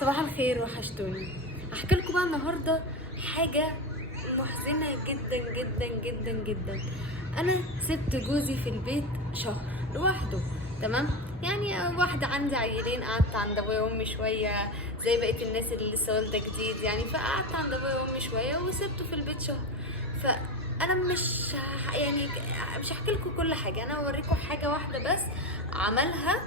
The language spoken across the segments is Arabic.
صباح الخير، وحشتوني. هحكي لكم بقى النهارده حاجه محزنه جدا جدا جدا جدا. انا سبت جوزي في البيت شهر لوحده، تمام؟ يعني واحده عندي عيلين، قعدت عند ابويا وامي شويه زي بقيه الناس اللي لسه والده جديد يعني، فقعدت عند ابويا وامي شويه وسبته في البيت شهر. فانا يعني مش هحكي لكم كل حاجه، انا هوريكم حاجه واحده بس عملها،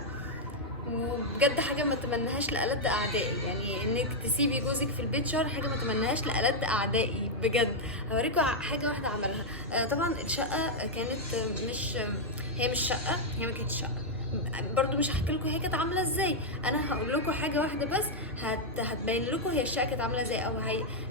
وبجد حاجه ما اتمنهاش لألد اعدائي. يعني انك تسيبي جوزك في البيت شهر حاجه ما اتمنهاش لألد اعدائي بجد. هوريكم حاجه واحده عملها. طبعا الشقه كانت هي مش شقه، هي ما كانتش شقه برضو. مش هحكي لكم هي كانت عامله ازاي، انا هقول لكم حاجه واحده بس هتبين لكم هي الشقه كانت عامله ازاي، او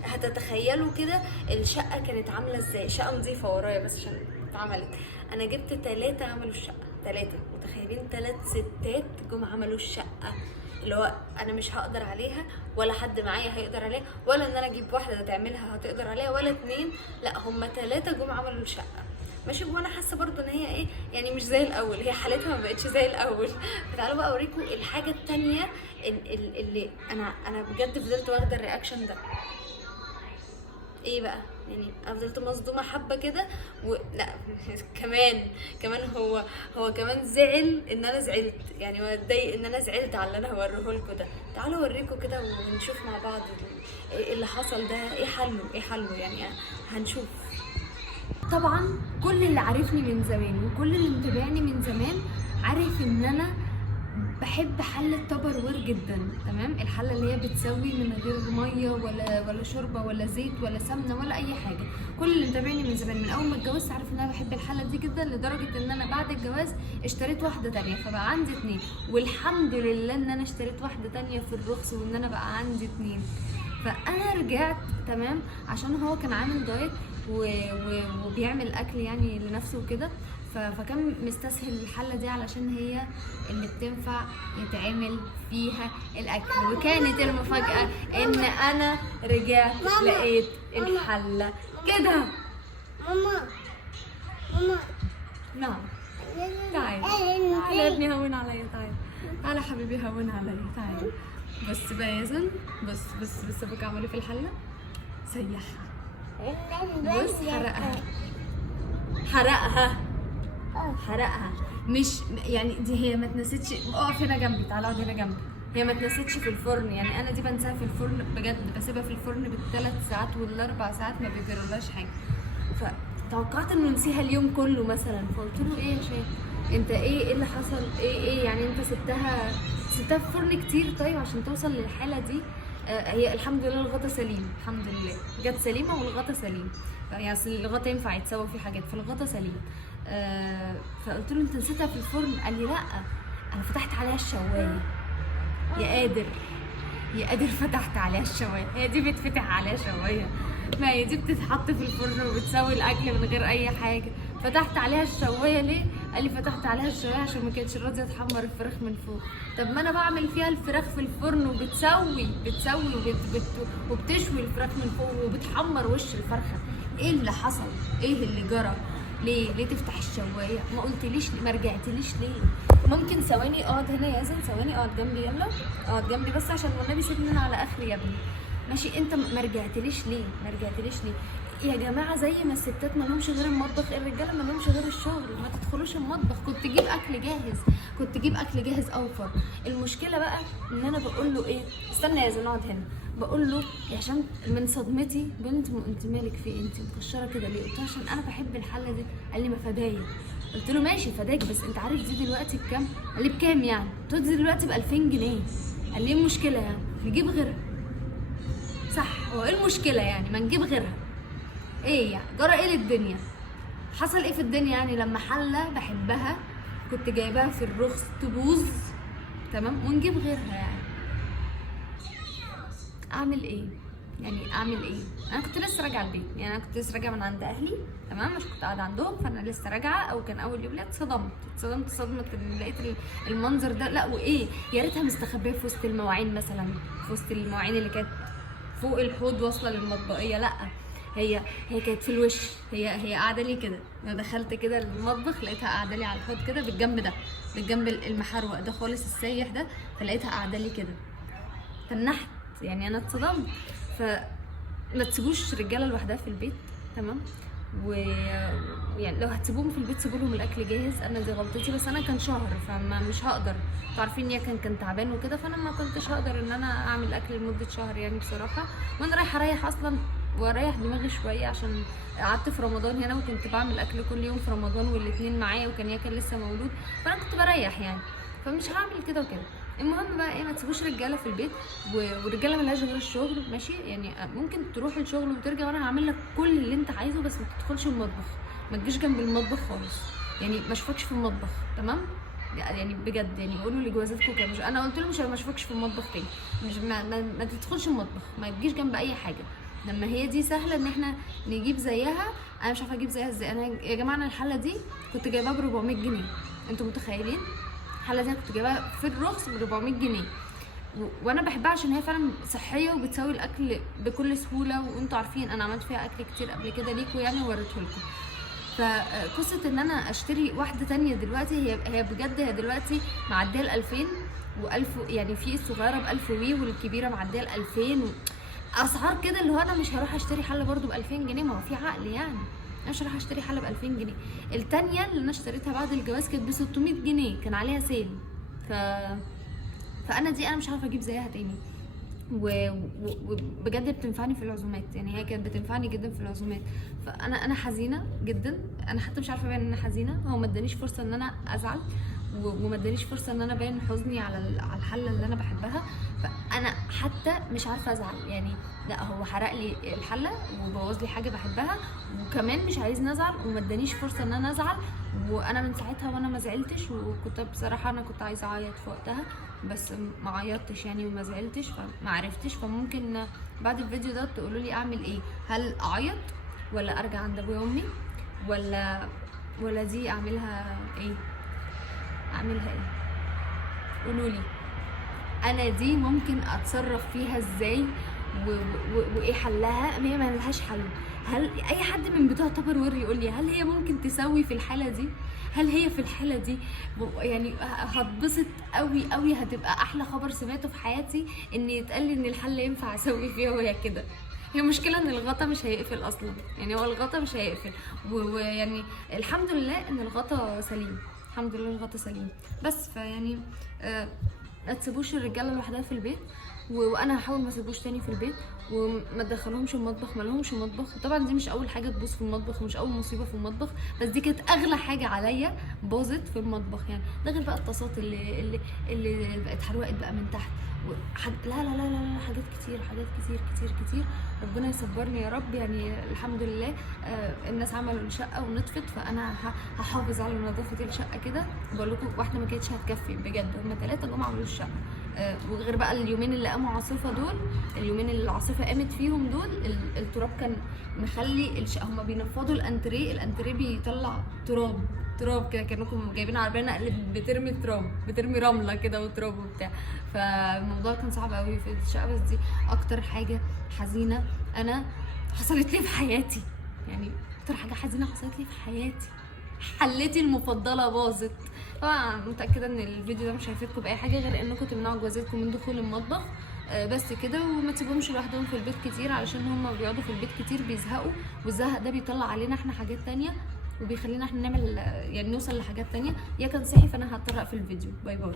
هتتخيلوا كده الشقه كانت عامله ازاي. شقه نظيفه ورايا بس عشان اتعملت. انا جبت 3 عملوا الشقه، 3 متخيلين؟ 3 ستات جم عملوا الشقه، اللي هو انا مش هقدر عليها، ولا حد معايا هيقدر عليها، ولا ان انا اجيب واحده تعملها هتقدر عليها، ولا 2. لا، هم 3 جم عملوا الشقه. ماشي. وانا حاسه برضو ان هي ايه، يعني مش زي الاول، هي حالتها ما بقتش زي الاول. فتعالوا بقى اوريكم الحاجه التانية اللي انا بجد فضلت واخده الرياكشن ده. ايه بقى؟ يعني انا فضلت مصدومه حبه كده لا كمان هو كمان زعل ان انا زعلت، يعني هو اتضايق ان انا زعلت على اللي انا هوريه لكم ده. تعالوا اوريكم كده ونشوف مع بعض ايه اللي حصل ده، ايه حله يعني. هنشوف. طبعا كل اللي عارفني من زمان وكل اللي متابعني من زمان عارف ان انا بحب حلة تبر وير جدا، تمام؟ الحلة اللي هي بتسوي من غير ميه ولا شوربه ولا زيت ولا سمنه ولا اي حاجه. كل اللي متابعني من زمان من اول ما اتجوزت عارف ان انا بحب الحلة دي جدا، لدرجه ان انا بعد الجواز اشتريت واحده تانية فبقى عندي 2. والحمد لله ان انا اشتريت واحده تانية في الرخص وان انا بقى عندي 2. فانا رجعت، تمام، عشان هو كان عامل دايت وبيعمل اكل يعني لنفسه وكده. فكان مستسهل الحله دي علشان هي اللي بتنفع يتعمل فيها الاكل. وكانت المفاجاه ان انا رجعت لقيت الحله كده. ماما نعم، تعالي يا ابني، هون عليا، تعالى حبيبي، هون عليا، تعالى. بس بقى يا زن، بس ابوك عمل ايه في الحله؟ سيحها. بص، حرقها. مش يعني دي هي ما اتنستش. اقف هنا جنبي، تعالى اقعد هنا جنبي. هي ما اتنستش في الفرن، يعني انا دي بنساها في الفرن بجد، بسيبها في الفرن بال3 ساعات وال4 ساعات ما بيجرالهاش حاجه. فتوقعت انه نسيها اليوم كله مثلا، فقلت له ايه يا شيخ انت، ايه اللي حصل؟ ايه يعني انت سبتها في الفرن كتير طيب عشان توصل للحاله دي؟ هي الحمد لله الغطا سليم، الحمد لله جت سليمه والغطا سليم. يعني اصل الغطا ينفع يتسوى فيه حاجات، فالغطا سليم. فقلت له انت نسيتها في الفرن؟ قال لي لا، انا فتحت عليها الشوايه. يا قادر فتحت عليها الشوايه. هي دي بيتفتح عليها شوايه؟ ما هي دي بتتحط في الفرن وبتسوي الاكل من غير اي حاجه. فتحت عليها الشوايه ليه؟ قال لي فتحت عليها الشوايه عشان ما كانتش راضيه تحمر الفراخ من فوق. طب ما انا بعمل فيها الفراخ في الفرن وبتسوي وبتشوي الفراخ من فوق وبتحمر وش الفرخه. ايه اللي حصل؟ ايه اللي جرى؟ ليه تفتح الشوايه؟ ما قلتليش، ما رجعتليش ليه؟ ممكن ثواني اقعد هنا يا زين، ثواني اقعد جنبي، يلا اقعد جنبي بس عشان والنبي سيبني انا على اخري يا ابني. ماشي. انت ما رجعتليش ليه؟ يا جماعه زي ما الستات ما لهمش غير المطبخ، الرجاله ما لهمش غير الشغل. ما تدخلوش المطبخ. كنت جيب اكل جاهز اوفر. المشكله بقى ان انا بقول له ايه، استنى يا زين اقعد هنا. بقول له عشان من صدمتي، بنت انت مالك في إيه؟ انت مكشره كده ليه؟ قلت له عشان انا بحب الحله دي. قال لي ما فدايا. قلت له ماشي فداك، بس انت عارف دي دلوقتي بكام؟ قال لي بكام يعني؟ قلت له دي دلوقتي ب2000 جنيه. قال لي ايه المشكله يعني؟ نجيب غيرها. صح، هو ايه المشكله يعني ما نجيب غيرها؟ ايه يعني جرى ايه للدنيا؟ حصل ايه في الدنيا يعني لما حله بحبها كنت جايباها في الرخص تبوظ، تمام، ونجيب غيرها؟ يعني اعمل ايه؟ انا كنت لسه راجعه البيت، يعني انا كنت لسه راجعه من عند اهلي، تمام، مش كنت قاعده عندهم، فانا لسه راجعه، او كان اول يوم. لا اتصدمت صدمه ان لقيت المنظر ده. لا وايه، يا ريتها مستخبيه في وسط المواعين مثلا، في وسط المواعين اللي كانت فوق الحوض واصله للمطبخيه. لا، هي كانت في الوش. هي قاعده لي كده. انا دخلت كده المطبخ لقيتها قاعده لي على الحوض كده بالجنب ده، بالجنب المحروق ده خالص السايح ده، فلقيتها قاعده لي كده. تنحت، يعني انا اتصدمت. فما تسيبوش رجاله لوحدها في البيت، تمام؟ ويعني لو هتسيبوهم في البيت سيبوا لهم الاكل جاهز. انا دي غلطتي، بس انا كان شهر فما مش هقدر، انتوا عارفين يا كان تعبان وكده، فانا ما كنتش هقدر ان انا اعمل اكل لمده شهر يعني بصراحه. وانا رايحه اريح اصلا واريح دماغي شويه، عشان قعدت في رمضان هنا وكنت بعمل اكل كل يوم في رمضان والاتنين معايا، وكان ياكل لسه مولود، فانا كنت بريح يعني، فمش هعمل كده وكده. المهم بقى ايه، ما تسيبوش رجاله في البيت، والرجاله ملهاش غير الشغل، ماشي؟ يعني ممكن تروح الشغل وترجع وانا هعمل لك كل اللي انت عايزه، بس ما تدخلش المطبخ، ما تجيش جنب المطبخ خالص، يعني ما اشوفكش في المطبخ، تمام؟ يعني بجد، يعني قولوا لجوازاتكم كده، مش انا قلت له مش اشوفكش في المطبخ تاني، مش ما تدخلش المطبخ، ما تجيش جنب اي حاجه. لما هي دي سهله ان احنا نجيب زيها، انا مش عارفه اجيب زيها ازاي. انا يا جماعه انا الحله دي كنت جايباها ب 400 جنيه، انتوا متخيلين؟ الحله دي انا كنت جايباها في الرخص ب 400 جنيه، وانا بحبها عشان هي فعلا صحيه وبتسوي الاكل بكل سهوله، وانتوا عارفين انا عملت فيها اكل كتير قبل كده ليكوا يعني ووريته لكم. فقصه ان انا اشتري واحده تانية دلوقتي، هي بجد هي دلوقتي معديه ال 2000 و1000، يعني في الصغيره ب 1000 وي، والكبيره معديه ال 2000 اسعار كده، اللي هو انا مش هروح اشتري حله برده ب 2000 جنيه، ما هو في عقل يعني، انا مش هروح اشتري حله ب 2000 جنيه. التانية اللي انا اشتريتها بعد الجواز كانت ب 600 جنيه، كان عليها سيل. فانا دي انا مش عارفه اجيب زيها تاني، وبجد بتنفعني في العزومات، يعني هي كانت بتنفعني جدا في العزومات. فانا حزينه جدا، انا حتى مش عارفه ابين ان انا حزينه، هو ما ادانيش فرصه ان انا ازعل، وما ادانيش فرصه ان انا ابين حزني على الحله اللي انا بحبها، فانا حتى مش عارفه ازعل يعني. لا، هو حرق لي الحله وبوظ لي حاجه بحبها، وكمان مش عايزني ازعل، وما ادانيش فرصه ان انا ازعل. وانا من ساعتها وانا ما زعلتش، وكنت بصراحه انا كنت عايزه اعيط في وقتها، بس ما عيطتش يعني وما زعلتش، فما عرفتش. فممكن بعد الفيديو ده تقولوا لي اعمل ايه، هل اعيط ولا ارجع عند ابويا وامي، ولا دي اعملها ايه؟ قولوا لي انا دي ممكن اتصرف فيها ازاي، وايه حلها؟ هي ما لهاش حل. هل اي حد من بتوع تبر ور يقول لي هل هي ممكن تسوي في الحاله دي؟ هل هي في الحاله دي يعني هتبسط قوي قوي، هتبقى احلى خبر سمعته في حياتي ان يتقال لي ان الحل ينفع اسوي فيها وهي كده. هي المشكله ان الغطا مش هيقفل اصلا، يعني هو الغطا مش هيقفل، ويعني الحمد لله ان الغطا سليم، الحمد لله الغطا سليم. بس فيعني ما تسيبوش الرجاله لوحدها في البيت، وانا هحاول ما اسيبوش تاني في البيت، وما تدخلهمش المطبخ، ما لهمش مطبخ. طبعا دي مش اول حاجه تبوظ في المطبخ، ومش اول مصيبه في المطبخ، بس دي كانت اغلى حاجه عليا باظت في المطبخ يعني. ده غير بقى الطاسات اللي بقت حروقت بقى من تحت، لا لا لا لا، حاجات كتير، حاجات كتير كتير كتير. ربنا يصبرني يا رب يعني. الحمد لله الناس عملوا الشقه ونطفت، فانا هحافظ على نظافه الشقه كده. بقول لكم واحده ما كانتش هتكفي بجد، هم 3 جم عملوا الشقه، وغير بقى اليومين اللي قاموا عاصفه دول، اليومين اللي العاصفه قامت فيهم دول، التراب كان مخلي الشقه، هم بينفضوا الانتريه بيطلع تراب كده، كانكم جايبين عربيه نقل بترمي تراب، بترمي رمله كده وتراب وبتاع. فالموضوع كان صعب قوي في الشقه. بس دي اكتر حاجه حزينه انا حصلت لي في حياتي، يعني اكتر حاجه حزينه حصلت لي في حياتي، حلتي المفضله باظت. طبعا متاكده ان الفيديو ده مش هيفيدكم باي حاجه غير انكم تمنعوا جوازاتكم من دخول المطبخ، بس كده. وما تسيبهمش لوحدهم في البيت كتير، علشان هم بيقعدوا في البيت كتير بيزهقوا، والزهق ده بيطلع علينا احنا حاجات تانية، وبيخلينا احنا نعمل يعني نوصل لحاجات تانية. يا كان صحي، فانا هضطر اقفل الفيديو. باي باي.